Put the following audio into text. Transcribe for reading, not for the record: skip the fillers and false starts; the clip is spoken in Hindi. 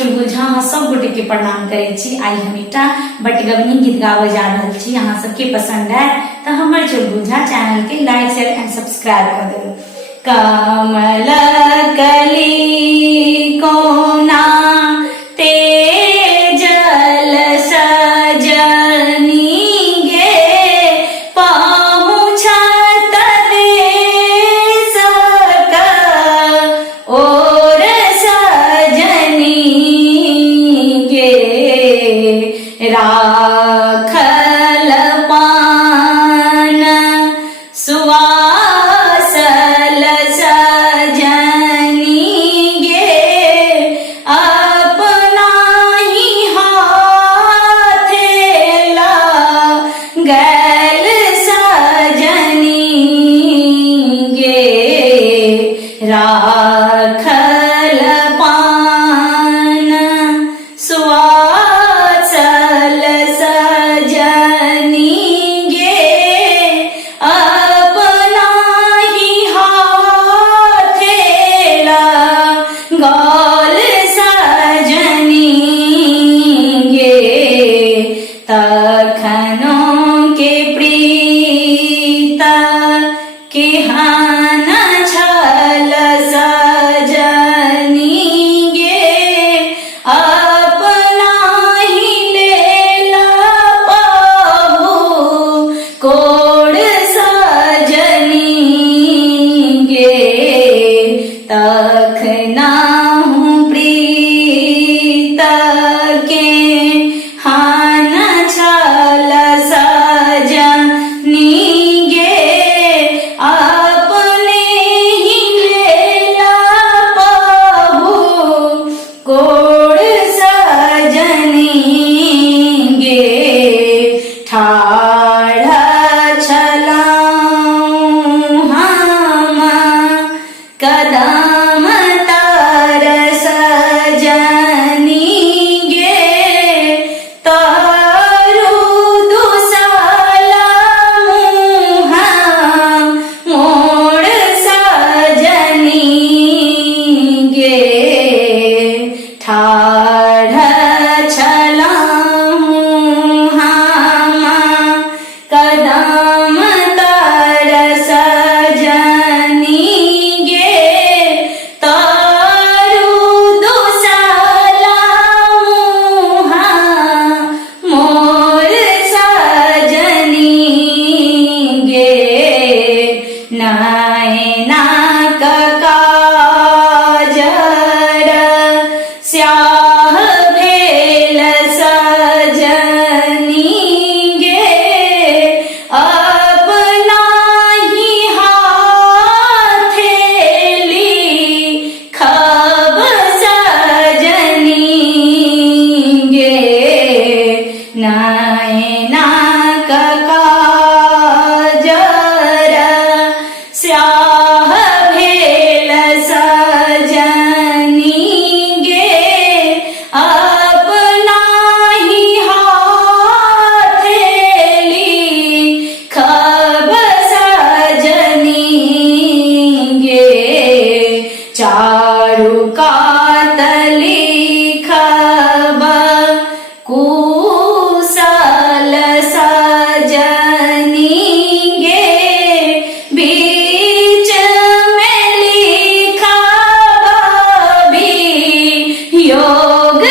चुलबुल झा अहाँ सब गोटे के प्रणाम करे छी। आई हम एकटा बटगबनी गीत गावे जा रहल छी, अहाँ सबके पसंद है तो हमर चुलबुल झा चैनल के लाइक शेयर एंड सब्सक्राइब कर देबै। कमल कली कोना ते जल सजनी गे पहुँचत देशक और सजनी गे राखल पान सुवासल सजनी गे अपना ही हाथे लगल सजनी गे राखल पान सुवासल सजनी गे अपना ही हाथे लगल सजनी गे तखनों के प्रीत केहन छल सजनी गे अपना ही लेला पाबू कोड सजनी गे तखनाहु प्रीत के हान छल सजनी गे अपने ही लेला पाबू कोड सजनी गे ठाढ़ छलाऊं हम कदम तर सजनी गे तारू दुसला मुँह मोड़ सजनी गे ठाढ़ छलाऊं हम कदम तर सजनी गे तारू दुसला मुँह मोर सजनी गे नैना काजर स्याह भेल सजनी गे अपना ही हाथे लिखब सजनी गे नैना काजर स्याह भेल सजनी गे अपना ही हाथे लिखब सजनी गे चारु कात लिखब कुशल सजनी गे बीच में लिखब भी योग